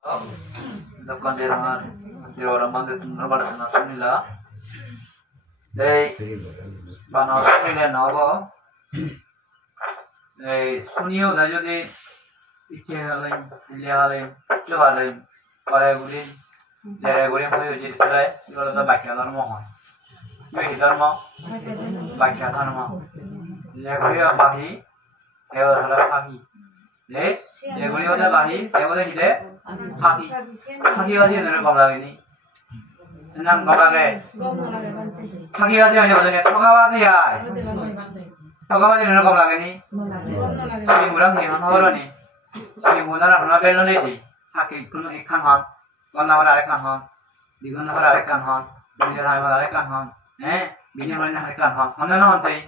Dokon di rumah di orang manggil tunggu pada sana sunila. Dei bana sunile nawa. Dei sunio dah jadi iche halai, liya halai, coba halai, parai gulin, jere gulin kau jadi selai, kalau dah baca dharma hoi. Ini dharma, baca dharma. Jegulio bahi, hewa halai bahi. Dei jegulio dah bahi, hewa dah hide. Haki, haki aja nih kalau ini, enam kalau lagi, haki aja nih kalau ini, toga aja ya, toga aja nih kalau lagi ini, si murang nih, orang nih, si murang orang belon nih sih, haki kuno ikan han, kalau orang ikan han, di mana orang ikan han, di mana orang ikan han, bini orang ikan han, mana non sih,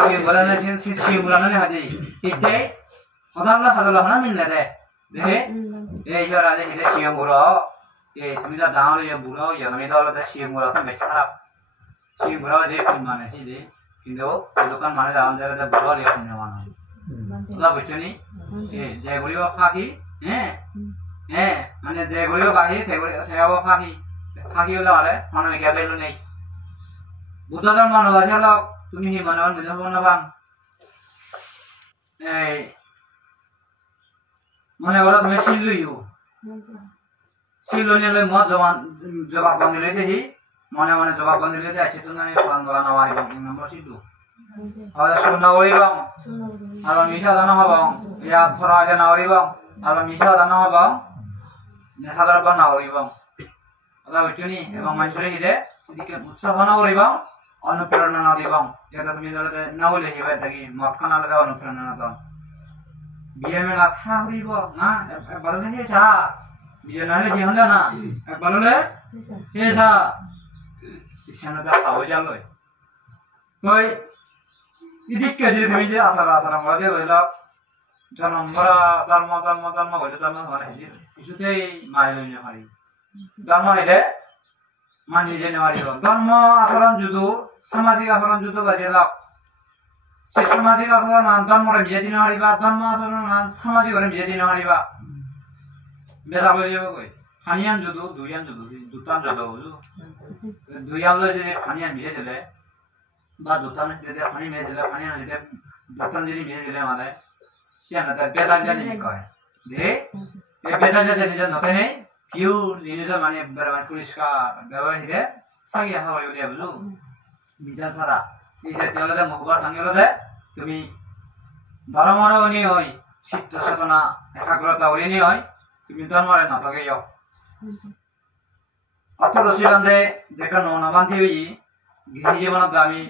si murang nih si murang nih aja, itu, hadalah mana minta deh, deh. ये जो राजे हिले सीएम बुरा ये तुम्हें दांव ये बुरा ये हमें तो वाला सीएम बुरा तो बेचारा सीएम बुरा जे कुछ माने सी दे किंतु ये लोगन माने दांव जरा जब बुरा ले कुछ माना मतलब बच्चों ने ये जयगुरियो फाकी माने जयगुरियो बाही थे वो फाकी वाला माने में क्या बेलू नहीं बुद्ध धर्म मानो वाले लोग तुम्हें ही मानो मुझे वो ना बांग mana orang tu mesti silu silu ni le mau jawab panggil itu hi mana jawab panggil itu aja tu nani panggilan awal itu nombor situ ada sunna ori bang kalau misal tanah bang ya thora aja na ori bang kalau misal tanah bang nesadar bang na ori bang ada betul ni emang manusia ini sedikit usaha na ori bang anuprana na ori bang ya tu misal ada na boleh hibat lagi makan ada anuprana na tu biar melat hari bo, na, balon ni sah, biar nane jihan dah na, balon le, sah, isyana dah tahu jalan. Koi, idik kerja ni je asal mula dia bela, jangan mula dalma boleh dalma mana hiji, isu teh malu ni hari, dalma ini, mani je ni hari bo, dalma asalan judo, samajik asalan judo baca सामाजिक आचरण धर्म रे बिजे दिन हरिबा धर्म आचरण सामाजिक रे बिजे दिन हरिबा बेला बोलियो कोई फानियान जुदो दुयान जुदो दुतान जुदो दुयान ले जे फानियान बिजे देले बा दुतान जे फानी में देले फानियान जे दुतान जे बिजे देले माने सियान त बेला जाने कहे दे ए बेला जाने जे नथे नै पिउ जिनिस माने बराबर पुरस्कार व्यवहार दे सागी हावा यो देबलु बिजा सारा इसे तेलदे मुखबार सांगेलदे তুমি ধর্মর উনি হই সিদ্ধ চেতনা একাগ্রতা উনি হই তুমি ধর্মরে নাটকে যাও অর্থরসিবান যে যেখানে নবান্তি হই গৃহী জীবনত আমি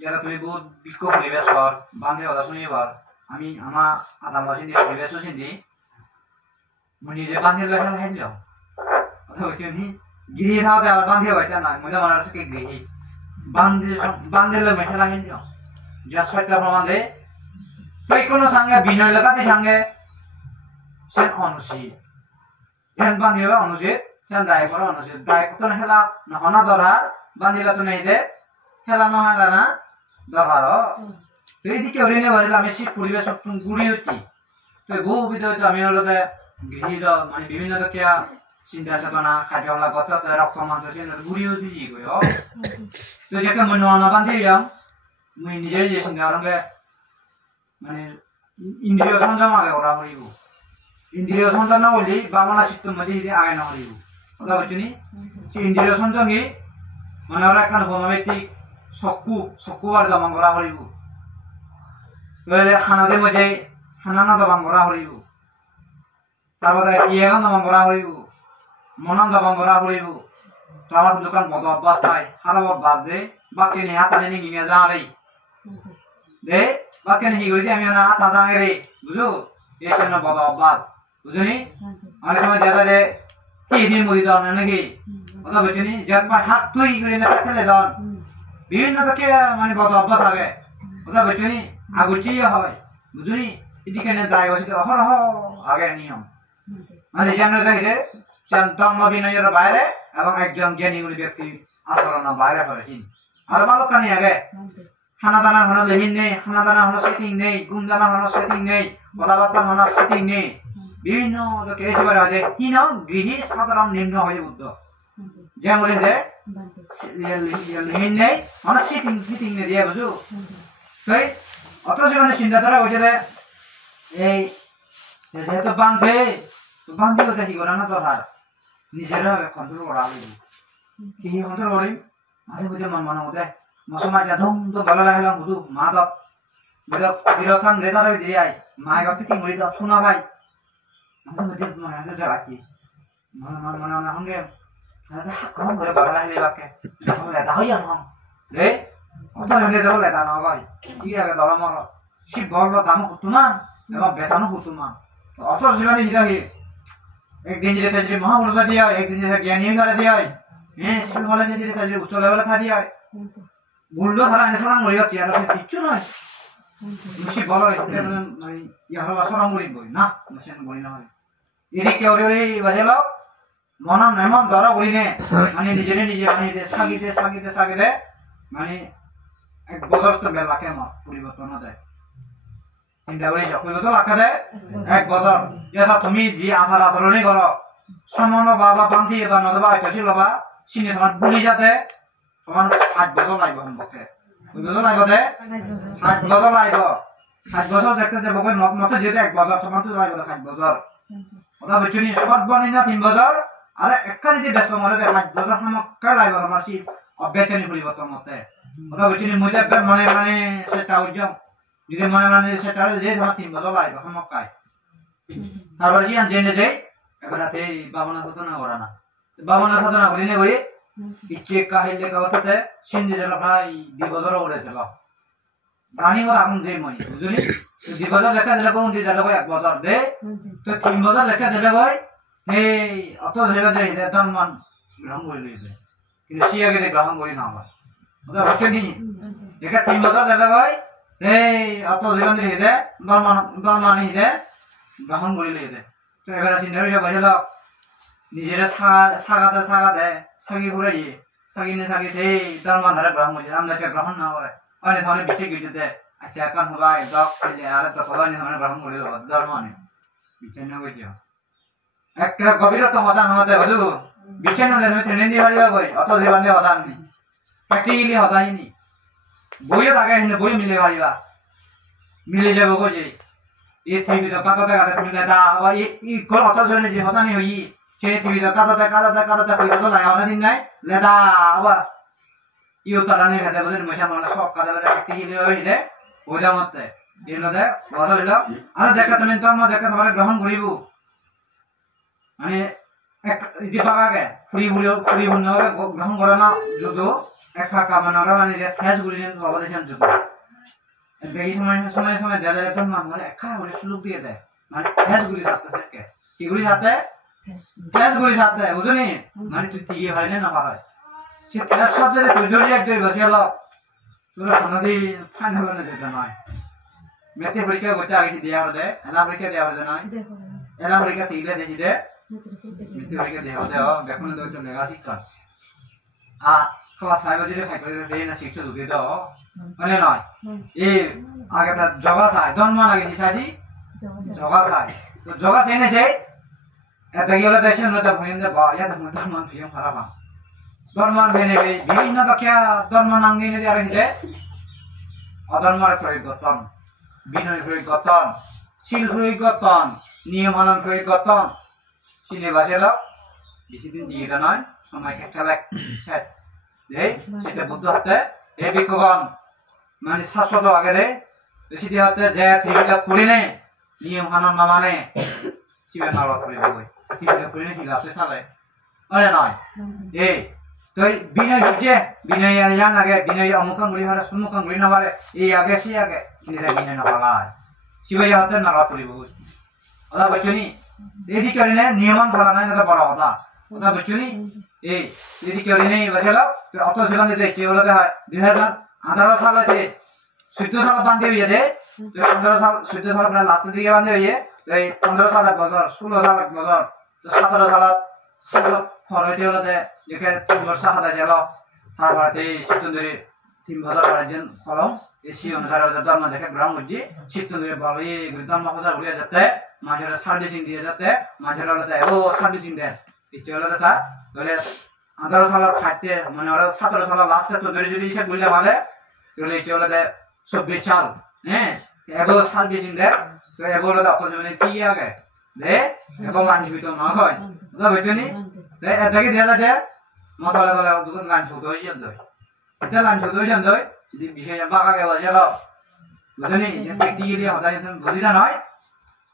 ইয়ারা তুমি বহুত বিক্ষ পরিবেশ কর বান্ধে কথা শুনিবার আমি আমার আধা মাসি দিয়ে পরিবেশ চিন্তি মই নিজে বান্ধি লেখা খাই যাও অথবা তুমি গৃহী থাকতে আর বান্ধি হইতা না মজা মানার সাথে গৃহী বান্ধে মেখেলা খাই যাও Jasper termande, tapi kono sange bina lekati sange, sen onusi, sen bandila onusi, sen daipora onusi, daipora hela, nahona dolar, bandila tu naide, hela nahana na, dolaro. Jadi kita orang ni baru kami si puriwes waktu guriuti, tu bu bido tu kami orang tu gihida, mani bina tu kya, cinta setana, kajian lah kota tu raksaman tu sen guriuti jigo yo. Tu jika menuana bandi yang मैं निजे ये संगारंग ले मैंने इंद्रिय संजम आगे orang ribu इंद्रिय संजम ना बोली बामना सिद्धम मजे ini आगे ना ribu अगर बच्चों si इंद्रिय संजम ये mana orang kan bawa meti sokku ada bang orang ribu lalu hana de muje hana na bang orang ribu tahu tak iya kan bang orang ribu mana bang orang ribu tahu dukan bodoh basai hana bodoh basde bakin ni hata ni gini aja lagi deh bagian ini gurih kami anak tazang eri, buju, ये सब ना बहुत अब्बास, बुझे नहीं, हमारे समाज ज़्यादा दे तीन मुड़ी दान है नहीं, मतलब बच्चे नहीं जब पर हाथ तो ही गरीब ना सकते ले दान, बीन ना तो क्या माने बहुत अब्बास आ गए, मतलब बच्चे नहीं आगुच्ची या हवाई, बुझे नहीं, इतनी कहने दाई वैसे तो हर हो आ गए नहीं हम, माने जान ना चाहिए, जान तंग मबी ना यार बाहर, अब एक जन ज्ञानी गुली व्यक्ति आसपास ना बाहर है परेशान, हर बालों का नहीं आ गए खाना दाना होना लेमिन नहीं, खाना दाना होना सेटिंग नहीं, गुम दाना होना सेटिंग नहीं, बलावता होना सेटिंग नहीं, বিভিন্ন কেসি করা আছে হীন গৃহী সাধারণ নিম্ন হয়ে উঠত যেমন লিমিট নেই মানে সিটিং দিয়ে বুঝু তাই অথচ মানে চিন্তাধারা হয়েছে যে এই যেহেতু বান্ধে ওটা কি করে না তোর হার নিজেরা কন্ট্রোল করা হবে কি কন্ট্রোল করিম মাঝে মধ্যে মন মনে হতে মশমাই ধুম তো ভালো লাগলাম বুধু মা দত বিরথান রেজারে দিয়ে আই মায়ের ফিটিং করে দাও শোনা ভাই মাঝে মধ্যে মনে হতে যে রাখি মনে সঙ্গে কম করে ভালো লাগলে বাকে লেদা হইয়া নয় রে অত যাব লেদা না ভাই কি আগে দরমর শিব বড় দাম হুতুমান এবং বেতনও হুতুমান অত জীবনে যেটা একদিন যেটা তাজরি মহাপুরুষ দিয়া একদিন যেটা জ্ঞানী করে দিয়া হ্যাঁ শিব বলে যেটা তাজরি উচ্চ লেভেলে থা দিয়া বুলডো ধারা এসরাং হইয়া কি আর কিচ্ছু নয় মুশি বড় মানে ইয়ার সরং করিব না মেশিন বলি না এদিকে কেউ বাজেলো মন এমন ধরা বলিনে মানে নিজে মানে সাগিতে মানে এক বছর তো বেলাকে পরিবর্তন দেয় চিন্তা করি কই বছর রাখা দেয় এক বছর এসা তুমি যে আচার আচরণই করো সমান বাবা বান্ধি বা নদবা আইতাছি লবা চিনি তোমার বুলি যাতে তোমার 5 বছর লাগবে সম্পর্কে কই বছর লাগবে দে 5 বছর লাগবে 5 বছর একটা যে বকে মত যেতে এক বছর তোমার তো লাগবে 5 বছর ওটা বচনি সর্বনি না 3 বছর আরে একটা যদি ব্যস্ত মরে 5 বছর সমক্কা লাগবে আমার সি অব্যচনি পরিবর্তন মতে ওটা বচনি মুজে মানে সেটা উজ্জম যদি মানে সেটা যে তোমার 3 বছর লাগবে সমক্কায় তারপর সিয়ান জেনে যাই এবারে বাবনা সাধনা করা না বাবনা সাধনা করিনে করি ইচ্ছে কাহিলে কথাতে সিন্ধি জেলা প্রায় 2 বছর ওরে দিল গানি ওর আগুন যে মই বুঝলি 2 বছর একটা জেলা কোন দি জেলা 1 বছর দে তো 3 বছর একটা জেলা কই এই অত জেলা দে এটা মান গ্রহণ করে লইবে কিন্তু সিয়াকে গ্রহণ করি না আমার ওটা হচ্ছে নি এটা 3 বছর জেলা কই এই অত জেলা দে দে দরমানি দে গ্রহণ করে লইবে তো এবারে চিন্তা করে বাজলো নিজেরা সাগাতে সাগি ঘুরাই সাগিতে দরমান ধরে গ্রহণ হয়েছে আমরা গ্রহণ না করে অনেক ধরনের বিচ্ছে গিয়েছে আচ্ছা এখন হবাই ব্লক খেলে আর তো সবাই ধরনের গ্রহণ করে দেবো দরমানে বিচ্ছিন্ন হয়েছে একটা গভীরতা হতান হতে বুঝু বিচ্ছিন্ন তুমি ট্রেনে দিয়ে পারিবা কই অত জীবন দিয়ে হতান নি প্র্যাকটিক্যালি হতাইনি বইও থাকে বই মিলে পারিবা মিলে যাবো কই ये थी भी तो काता তুমি না দা এই কোন অত জনে যে হতানি হই সে থি তো কাতা কই তো লাগা না দিন নাই লেদা আবার ইও তারানি ভেদে বলে মশা মানে সব কাজে লাগে একটি হিলে হইলে ওইটা মতে এলদে বড় হইলো আর জায়গা তুমি তো আমরা জায়গা তোমারে গ্রহণ করিব মানে এক ইতি পাগাগে ফ্রি বুলিও গ্রহণ করে না যদু একটা কামনা মানে যে ফেস গুলিন অবদেশন যদু বেশি সময় দাদা তো মানে একা বলে সুযোগ দিয়ে দেয় মানে ফেস গুলি সাথে কে কি গুলি সাথে ফেস গুলি সাথে বুঝনি মানে তুই তিয়ে হয় না হয় সে ফেস সাথে তুই জড়িয়ে একজন বসে গেল তোরা নদী ফাইনাল বানা যেতে নয় মেতে পরীক্ষা করতে আগে দেয়া হবে এলা পরীক্ষা দেয়া হবে নয় এলা পরীক্ষা তিলে দেখি দে মেতে পরীক্ষা দেয়া হবে দেখুন তো লেগা শিক্ষা ক্লাস 5 যদি ফাইভ করে দেই না শিক্ষা দুকে দাও মানে নয় এই আগে তা জগা চাই জন্ম লাগে নিসাদি জগা চাই তো জগা চাই না সেই এটা গেলে দেশে নটা ভয়েন্দ্র বা ইয়াতে মত মান ফিয়ম খারাপ ধর্মান বেনে বিভিন্ন তকিয়া ধর্ম নাঙ্গি যদি আর হিতে অধর্মের প্রয়োগতন বিনয় প্রয়োগতন শিল প্রয়োগতন নিয়মানন প্রয়োগতন শিলে বাজেল বেশি দিন দিয়ে নয় সময়কে খেলা শেষ এই সেটা বুদ্ধ হাতে এই বিকগণ মানে শাশ্বত আগে দে বেশি দিয়ে হাতে যে থিবিটা করিনে নিয়ম হানন না মানে শিবের নাড়া করে দেবে থিবিটা করিনে কি লাভে সালে আরে নয় এই তো বিনয় হচ্ছে বিনয় ইয়ান আগে বিনয় অমুকং গুলি হারে সম্মুখং গুলি না পারে এই আগে সে আগে কিন্তু বিনয় না পালায় শিবের হাতে নাড়া করিব ওটা বলছনি এদিকে করিনে নিয়মন ফলা নাই না বড় কথা ওটা বলছনি এই এদিকে করিনে বসেলো অত জীবন দিতে ইচ্ছে হলো হয় 2018 সালেতে 14 সাল বান্ধে হয়ে দে 15 সাল 14 সাল প্রায় লাস্টের দিকে বান্ধে হয়ে এই 15 সাল বছর 16 সাল বছর তো 17 সাল ছিল ফরতে হলো যে একে 3 বছর হাতে গেল তারপরে এই সিদ্ধান্তরে 3 বছর রাজ্যের ফলম এসি অনুসারে ধর্ম দেখে গ্রহণ করছি শীত বলি ধর্ম প্রচার করিয়া যাতে মানুষের সার্ভিসিং দিয়ে যাতে মানুষের ও সার্ভিসিং দেয় ইচ্ছে হলো স্যার তাহলে 18 সালের খাইতে মানে ওরা 17 সালের লাস্টে তো যদি হিসেব বললে ভালো তাহলে ইচ্ছে হলো 24 সাল হ্যাঁ এগুলো সার্ভিসিং দেয় তো এগুলো অপরজনে কি আগে দে এবং মানুষ ভিতর না হয় বুঝা হইতো নি এটাকে দেওয়া যায় মশলা দলে দোকান লাইন ছোট হয়ে যেত এটা লাইন ছোট হয়ে যেত যদি বিষয় বাঁকা গেল যেন বুঝলি ব্যক্তি দিয়ে হতাশ বুঝি না নয়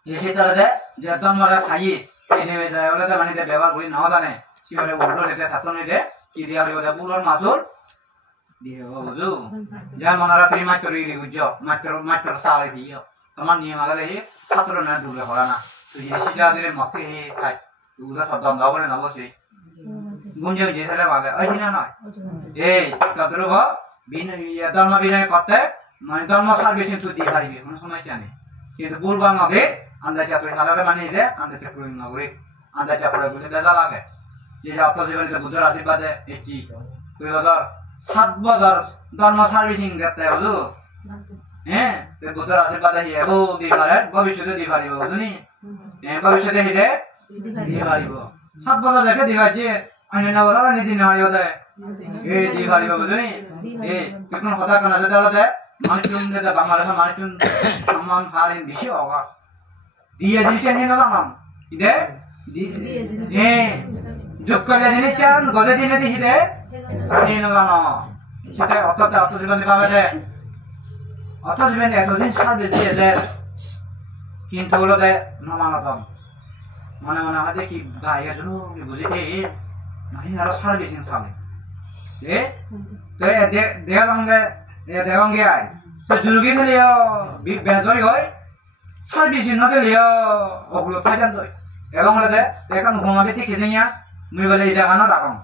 এসে তাহলে যে তোমরা খাইয়ে এই নেমে যায় ওরা মানে ব্যবহার করি নাও জানে শিবরে উল্টো রেখে থাকতো নিলে কি দিয়া হইব পুরোর মাছুর দিয়ে বুঝু যা মনারা তুমি মাত্র রিলি বুঝছো মাত্র সারে দিও তোমার নিয়ম আগে দেখি ছাত্র না দূরে হরা না তুই এসে যা দিলে মতে খাই তুই সব দম দাও বলে না বসে গুঞ্জে যে ছেলে ভাবে ওই না নয় এই কতর গো ধর্ম বিনয় করতে মানে ধর্ম সার্ভিসিং তুই দিয়ে পারবি কোনো সমস্যা নেই কিন্তু ভুল বাংলাকে আন্দাজ চাপড়ে সালাবে মানিয়ে দে আন্দাজ চাপড়ে নগরে আন্দাজ চাপড়ে বলে দেখা লাগে যে অর্থজীবনীতে বুদ্ধের আশীর্বাদে একটি 2007 ধর্ম সার্ভিসিং করতে বুঝু হ্যাঁ বুদ্ধের আশীর্বাদে এগো দিয়ে পারে ভবিষ্যতে দিয়ে পারিব বুঝলি ভবিষ্যতে হিদে দিয়ে পারিব 7 বছর দেখে দিবা যে অন্য ওরা নীতি নেওয়া দেয় এই দিয়ে পারিব বুঝলি এই কোন কথা কানা যেতে মানুষজন যেটা বাংলাদেশের মানুষজন সম্মান ফারেন বেশি অভাব দিয়ে দিচ্ছে নিয়ে নাম ইদে হ্যাঁ যোগ করে জিনিস চান গজে দিনে দিহি দে নিয়ে নাম সেটা অর্থজীবন পাবে দে অর্থজীবন এতদিন সার্ভিস দিয়ে দে কিন্তু হলো দে নমানতম মনে মনে আমাদের কি গায়ে জন্য বুঝিতে মানে আরো সার্ভিসিং সালে দে তো দেওয়াঙ্গে দেওয়াঙ্গে আয় তো জুরুগি ফেলিও বেজরি হয় সার্ভিসিং না ফেলিও ওগুলো থাইজান দই এবং হলে এখন ঘুমাবে ঠিক খেজেনিয়া মুই বলে এই জায়গা না রাখম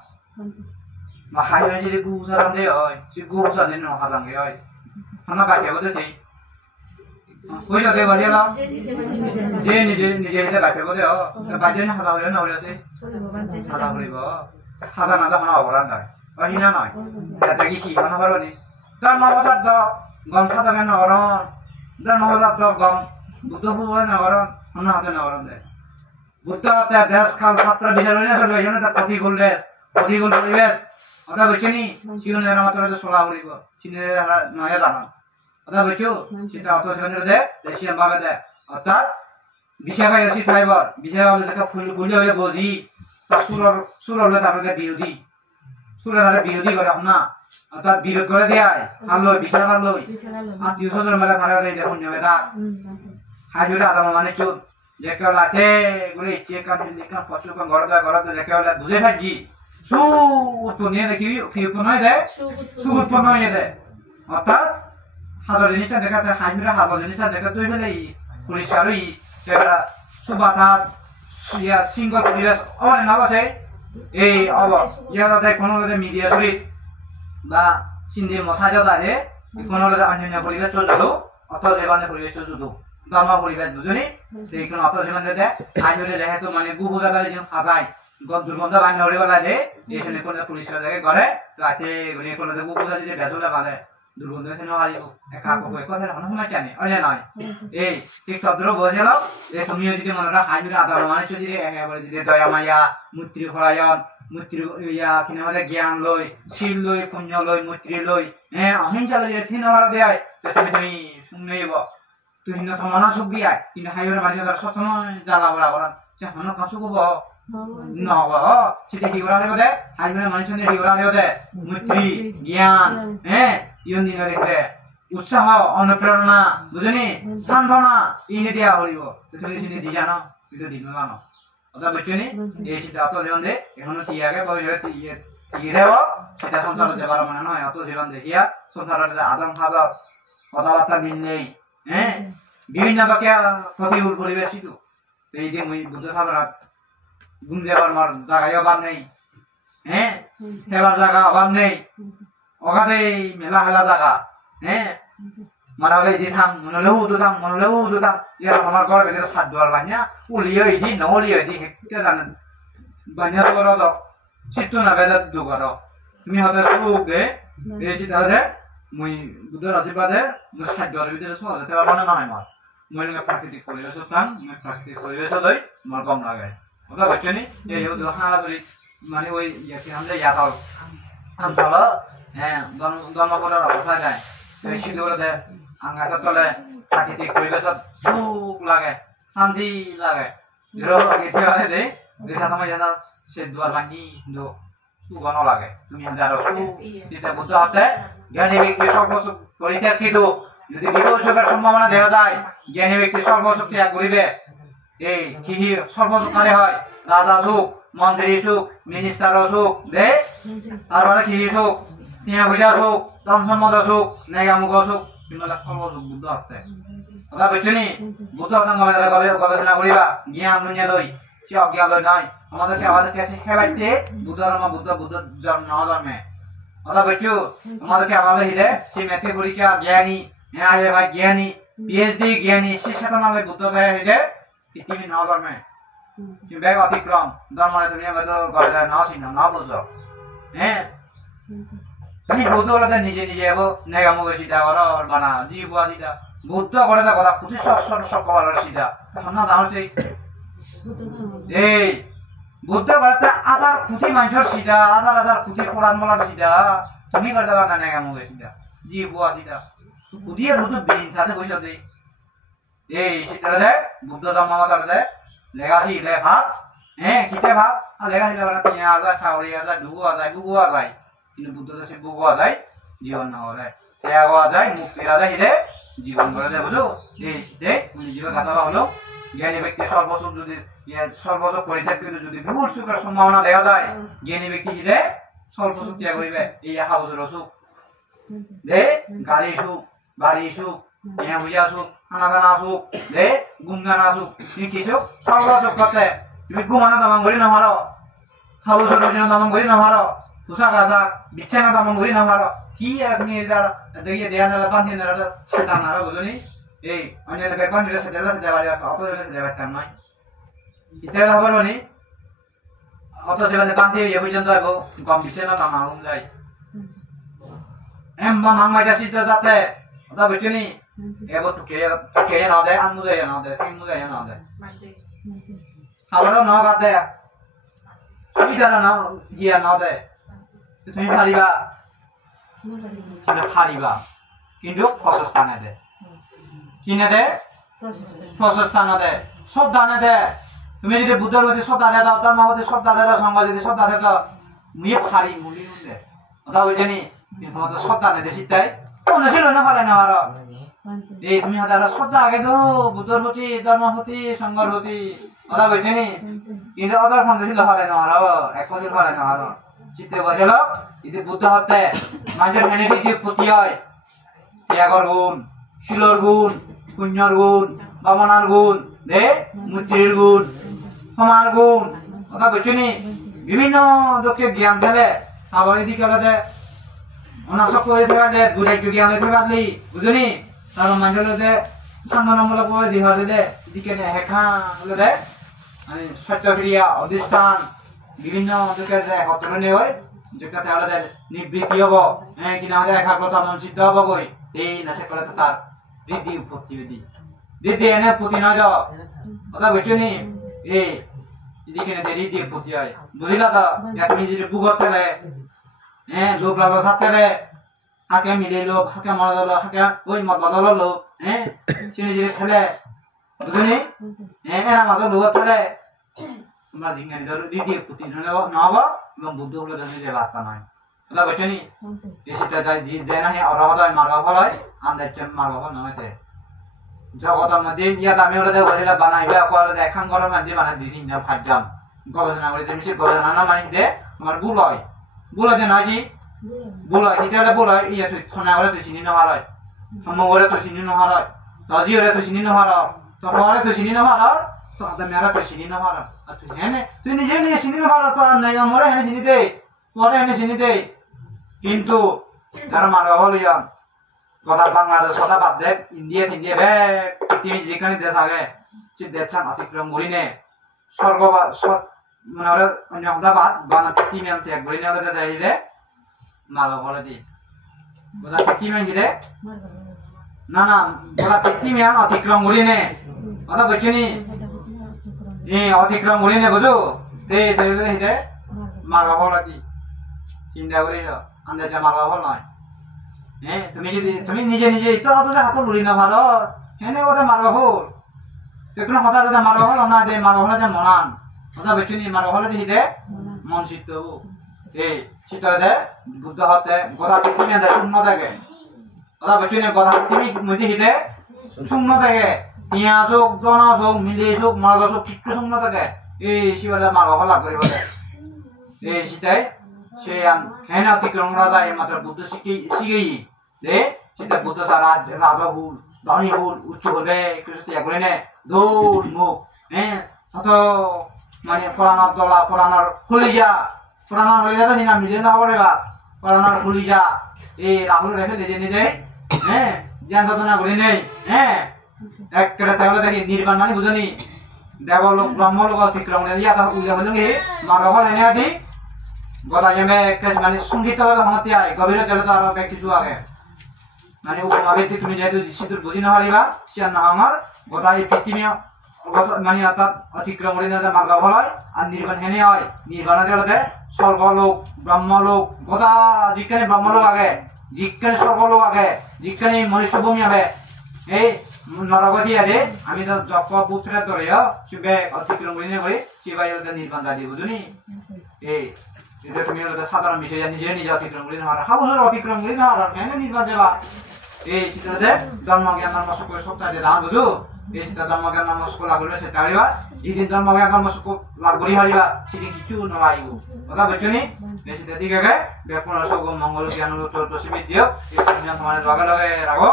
মা হাই হয় যদি গুসারাম দে হয় সে গুসা দিন হাজাঙ্গে হয় হানা কাটিয়ে বলতে সেই ওই যাতে বাজিয়ে নাও যে নিজে নিজে এটা কাটিয়ে বলতে বাজিয়ে না হাজা হলে না হলে আছে হাজা হলিব হাজা না হানা অপরাধ নয় ওই না নয় এটা কি শিখানো পারো নি তার নবজাত গম সাধারণ নগরণ তার নবজাত গম বুদ্ধ ভুবন নগরণ অন্য হাতে নগরণ দেয় বুদ্ধ হাতে দেশ কাল ছাত্র বিচার হয়ে আসলে এখানে তার প্রতিকূল দেশ প্রতিকূল পরিবেশ কথা বলছে নি শিবনের মাত্র সোলা হলিব চিনের নয় জানা কথা বলছো সেটা অত সেখানে দেয় দেশিয়াম ভাবে দেয় অর্থাৎ বিশাখা এসি ফাইবার বিশাখা হলে যেটা ফুলি হলে বুঝি তার সুর হলে তার বিরোধী সুরের হারে বিরোধী করে না অর্থাৎ বিরোধ করে দেয় হারলই বিশাল হারলই আত্মীয় স্বজন মেলা খারাপ দেখুন নেবে তা হাজুরে আদাম মানে চোদ যে কেউ লাখে করে ইচ্ছে কাম ফসল কাম গড়তে যে কেউ বুঝে থাকি সু উৎপন্ন দেখি কি উৎপন্ন হয়ে দেয় সু উৎপন্ন হয়ে দেয় অর্থাৎ হাজার জিনিসটা দেখাতে হাজুরে হাজার জিনিসটা দেখাতে তুই ফেলে পরিষ্কারই যেটা সুবাতাস সিঙ্গল পরিবেশ অনেক নাম আছে এই অব ইয়াতে কোনো মিডিয়া সরিত বা সিন্ধি মশাজা দাঁড়ে কোনো অন্যান্য পরিবেশ চলছিল অত জীবনে পরিবেশ চলছিল ধর্ম পরিবেশ বুঝলি সেই কোনো অত জীবন যেতে আজরে যেহেতু মানে গুবু জায়গায় যে ফাঁসায় দুর্গন্ধ বান্য হয়ে গেলা যে এখানে কোনো পরিষ্কার জায়গায় করে রাতে কোনো গুবু জায়গায় যে বেজলে বাঁধে দুর্গন্ধ এখানে হারিব একা কই কথা কোনো সময় জানে অনে নয় এই ঠিক তদ্র বসে নাও এই তুমিও যদি মনে রাখ হাজুরে আদার মানে যদি একেবারে যদি দয়া মায়া মৈত্রী ভরায়ন মৈত্রী ইয়া কিনে মানে জ্ঞান লই শিল লই পুণ্য লই মৈত্রী লই হ্যাঁ অহিংসা লই যদি থিন হরা দেয় তুমি শুনলেইব তুই না সমানা সুখ দিয়ায় কিন্তু হাইওরে মাঝে তার সবসময় জ্বালা বড়া বড়া সে হন কাশু কব নহব সেটা হিওরা হইব দে হাইওরে মানুষের হিওরা হইব দে মৈত্রী জ্ঞান হ্যাঁ ইয়ন দিন দেখলে উৎসাহ অনুপ্রেরণা বুঝনি সান্ত্বনা ইনে দেওয়া হইব তুমি সিনে দি জানো কিন্তু দিন জানো কথা বুঝছনি এই সেটা অত জীবন দে এখনো ঠিক আগে ভবিষ্যতে ঠিক দেব সেটা সংসারে দেবার মানে নয় অত জীবন দেখিয়া সংসারে আদম হাজার কথাবার্তা মিল নেই হ্যাঁ বিভিন্ন প্রতিকূল পরিবেশ কিন্তু এই যে বুদ্ধ সাধনা গুণ দেবার জায়গায় অভাব নেই হ্যাঁ সেবার জায়গা অভাব নেই ওখানে মেলা হেলা জায়গা হ্যাঁ মানে হলে দিতাম মনে হলেও দুতাম মনে হলেও দুতাম ইয়ার আমার ঘর বেঁধে সাত দুয়ার বানিয়া উলিয়ে দি নলিয়ে দি কে জানেন বানিয়া তো করো তো চিত্ত না বেঁধে দু করো তুমি হতে সুখ দে এই চিতা দে মই বুদ্ধর আশীর্বাদে মই খাদ্যর ভিতরে চলা যেতে পারবো না নহয় মার মই প্রাকৃতিক পরিবেশ থাম মই প্রাকৃতিক পরিবেশ লই আমার কম লাগে কথা বলছি নি এই হানা করি মানে ওই ইয়াকে আমরা ইয়াতাল অঞ্চল হ্যাঁ জন্ম করার অবস্থা যায় এই শীতকালে দেয় আঙ্গাসের তলে প্রাকৃতিক পরিবেশত সুখ লাগে শান্তি লাগে এতে দেয় দেখা তোমার যেন সে দুয়ার ভাঙি দো সুগন লাগে তুমি যারা যেটা বুঝতে হবে জ্ঞানী ব্যক্তি সর্বসুখ পরিত্যাগিত যদি বিপুল সুখের সম্ভাবনা দেখা যায় জ্ঞানী ব্যক্তি সর্বসুখ ত্যাগ করিবে এই কি সর্বসুখ মানে হয় রাজা সুখ মন্ত্রী সুখ মিনিস্টার সুখ দে তারপরে কি সুখ টিয়া পয়সা সুখ ধন সম্পদ সুখ নেগামুখ সুখ কিন্তু সর্বসুখ বুদ্ধ হতে কথা বলছি নি বুদ্ধ গবেষণা করিবা জ্ঞান দুনিয়া লই সে অজ্ঞান লই নয় আমাদের কাছে হেবাইতে বুদ্ধ ধর্ম বুদ্ধ জন্ম জন্মে কথা বলছো আমাদেরকে আমাদের হিলে সে মেথে পরীক্ষা জ্ঞানী হ্যাঁ ভাই জ্ঞানী পিএইচডি জ্ঞানী সে সাথে আমাদের বুদ্ধ হিলে পৃথিবী ন জন্মে ব্যাগ অতিক্রম ধর্মের দুনিয়া মধ্যে গড়ে না চিহ্ন না বুঝো হ্যাঁ তুমি বুদ্ধ বলতে নিজে নিজে নেগামুখ সিধা করো বানা জীব আদিটা বুদ্ধ করে কথা খুঁটি সব করার সিধা না দাও সেই এই বুদ্ধ বলতে আজার খুঁটি মানুষের সিধা আজার খুঁটি কোরআন বলার সিধা তুমি করতে পারো না নেগামুখ সিধা জীব আদিটা খুঁটিয়ে বুদ্ধ বিন সাথে বসে দেয় এই সেটা দেয় বুদ্ধ ধর্মাবতার দেয় লেগাছি লে ভাত হ্যাঁ খিতে ভাত আর লেগাছি লে ভাত টিয়া আজার সাউরি আজার ডুগো আজায় কিন্তু বুদ্ধ দেশে বুগো আজায় জীবন না হলে ত্যাগ আজায় মুক্তির আজায় হিলে জীবন করে দেয় বুঝো এই জীবন কথা হলো জ্ঞানী ব্যক্তি সর্বসুখ যদি সর্বসুখ পরিত্যাগ করে যদি বিপুল সুখের সম্ভাবনা দেখা যায় জ্ঞানী ব্যক্তি হিলে সর্বসুখ ত্যাগ করিবে এই হাউসের সুখ দে গাড়ি সুখ বাড়ি সুখ টিয়া পয়সা সুখ খানা সুখ দে গুনগানা সুখ তুমি কি সুখ সর্বসুখ করতে তুমি ঘুমানো দামান করি না মারো হাউসের দামান করি না মারো পোশাক আশাক বিছানা দামান করি না মারো কি আপনি দেখিয়ে দেয়া না পান্তি না সেটা না বুঝলি এই অন্য এলাকায় কোন ড্রেস দেওয়া অত ড্রেস দেওয়ার টাইম নয় ইত্যাদি খবর বলি অত সেখানে পান্তি এ পর্যন্ত কম বিছানা দাম আগুন যায় এম বা মাংমাইটা শীত যাতে ওটা বুঝলি এবার টুকে না দেয় আর মুজে না দেয় তিন মুজে না দেয় খাবারও না বাদ দেয় সুবিধাটা না গিয়া না দেয় তুমি পারিবা কিন্তু প্রশস্তানে দে কিনে দে প্রশস্তানে দে সব দানে দে তুমি যদি বুদ্ধর মধ্যে সব দাদা দাও তার মধ্যে সব দাদা দাও সঙ্গ যদি সব দাদা দাও মুয়ে ফারি মুলি দে কথা বলছে নি কিন্তু তোমাদের সব দানে দে শীতাই কোনো ছিল না পারে না আরো এই তুমি হাজার সব আগে তো বুদ্ধর প্রতি ধর্মের প্রতি সঙ্গর প্রতি কথা বলছে নি কিন্তু ওদের ফোন ছিল পারে না আরো 100 ছিল পারে না আরো চিত্তে বসেল ইতি বুদ্ধ হতে মানুষের হেনেটি দিয়ে প্রতি হয় ত্যাগর গুণ শিলর গুণ পুণ্যর গুণ বামনার গুণ দে মূর্তির গুণ সমার গুণ কথা বলছি বিভিন্ন লোককে জ্ঞান দিলে আবার এদিকে দে অনাসক করে থাকা দে দূরে জ্ঞান হয়ে থাকলি বুঝলি তার মানুষের দে সান্ত্বনামূলক ভাবে দি হলে দে এদিকে হেখা হলে দে মানে সত্যক্রিয়া অধিষ্ঠান বিভিন্ন লোকের যে হতরণী হয় যেটা তাহলে নিবৃত্তি হব হ্যাঁ কিনা আমাদের একাগ্রতা মন সিদ্ধ হব কই এই নাশে করে তো তার বৃদ্ধি বৃদ্ধি এনে পুঁতি নয় যাও কথা বুঝছো নি এই এদিকে ঋদ্ধি পুঁতি হয় বুঝিলা তো তুমি যদি বুগর তেলে হ্যাঁ লোক লাগলো সাত তেলে হাকে মিলে লোক হাকে মরা দল হাকে ওই মত বদল লোক হ্যাঁ চিনি যদি খেলে বুঝলি হ্যাঁ এরা মাঝে লোক তেলে তোমরা জিজ্ঞাসা করো দ্বিতীয় পুঁতি নহব এবং বুদ্ধ হলো যে বার্তা নয় কথা বলছো নি সেটা যে না অরহত হয় মার্গ ফল হয় আন্দাজ মার্গ ফল নয় জগতের মধ্যে ইয়াত আমি ওরা বলিলা বানাইবে ওরা এখান ঘরের মধ্যে বানাই দিই তিনটা পাঁচজন গবেষণা করে মিশে গবেষণা না মানে দে আমার ভুল হয় নাজি ভুল হয় এটা ভুল হয় ইয়া তুই থানা করে তুই চিনি নেওয়ার হয় সম্মুখ করে তুই চিনি নেওয়ার হয় রাজি হলে তুই চিনি নেওয়ার তো পরে তুই চিনি নেওয়ার তো হাতে মেরা তুই চিনি নেওয়ার আর তুই হ্যাঁ তুই নিজে নিজে চিনি নেওয়ার তো আর নাই মরে হেনে চিনি দে পরে হেনে চিনি দে কিন্তু তার মার্গ হল ইয়া কথা বাংলাদেশ কথা বাদ দে ইন্ডিয়া পৃথিবী যেখানে দেশ আগে সে দেশান অতিক্রম করিনে স্বর্গ মানে ওরা অন্য বাদ বানা পৃথিবী আমি ত্যাগ করিনে ওদের যাইলে মার্গ ফলে দি গোটা পৃথিবীমান দিলে না না গোটা পৃথিবীমান অতিক্রম করিনে কথা বুঝছিনি অতিক্রম করিনে বুঝো হিতে মারবা হল কি চিন্তা করিস আন্দাজে মারবা হল নয় হ্যাঁ তুমি যদি তুমি নিজে নিজে তোর হাতে হাত লুড়ি না ভালো হেনে কথা মারবা হল কোনো কথা যদি মারবা হল না দে মারবা হলে যে মনান কথা বুঝছিনি মারবা হলে হিতে মন সিদ্ধ হবো এই শীতলে বুদ্ধ হতে গোটা পৃথিবী শূন্য থাকে কথা বুঝছিনি গোটা পৃথিবী মধ্যে হিতে শূন্য থাকে পিঁয়াজ হোক জনাজ হোক মিলিশ হোক মারগছ হোক কিচ্ছু শূন্য থাকে এই শিবালে মারবা হল করিব এই শীতাই সে কেন অতিক্রম করা যায় মাত্র বুদ্ধ শিখেই যে সেটা বুদ্ধ সারা রাজা হুল ধনী হুল উচ্চ হলে কিছু ত্যাগ করে নে দৌড় মুখ হ্যাঁ অত মানে পুরানোর দলা পুরানোর খুলিজা পুরানোর হয়ে যাবে না মিলে না বলে বা পুরানোর খুলিজা এই রাহুল রেখে নিজে নিজে হ্যাঁ জ্ঞান সাধনা করে নেই হ্যাঁ একেবারে তাহলে দেখি নির্বাণ মানে বুঝনি দেবলোক ব্রহ্মলোক অতিক্রম ইয়াতা উল্লেখ হল কি মাগবল এনে আদি গলা যেমে মানে সংগীতভাবে হমতি আয় গভীরে চলে তো আরো কিছু আগে মানে উপমাভিত্তিক তুমি যেহেতু সিঁদুর বুঝি না পারিবা সে না আমার গোটা এই পৃথিবী মানে অর্থাৎ অতিক্রম করে মাগবল হয় আর নির্বাণ হেনে হয় নির্বাণে চলতে স্বর্গলোক ব্রহ্মলোক গোটা যেখানে ব্রহ্মলোক আগে যেখানে স্বর্গলোক আগে যেখানে মনুষ্যভূমি আগে এই নরগতি আদে আমি তো জপ পুত্রের ধরে শিবে অতিক্রম করে শিবাই নির্বাণ দাদি বুঝুনি এই এটা তুমি সাধারণ বিষয় নিজে নিজে অতিক্রম করে না হাবুলের অতিক্রম করে না কেন নির্বাণ দেবা এই শীততে ধর্ম জ্ঞান ধর্ম সকল সপ্তাহ দিয়ে দাম বুঝু এই শীত ধর্ম জ্ঞান ধর্ম সকল লাগলে সেটা পারিবা যেদিন ধর্ম জ্ঞান ধর্ম সকল লাভ করি পারিবা সেদিন কিছু নলাইব কথা বুঝছনি এই শীতের দিকে ব্যাপন সব মঙ্গল জ্ঞান প্রসিমিত দিও এই পুণ্য সমাজের লগে লগে রাখো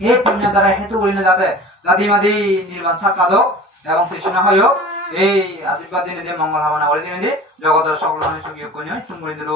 এই পুণ্য দ্বারা হেতু করি না যাতে জাতি মাদি নির্বাণ সাক্ষাৎ হোক এবং কৃষ্ণ হয় হোক এই আশীর্বাদ দিনে মঙ্গল ভাবনা করে দিনে জগতের সকল সুখী করি চুম করে দিল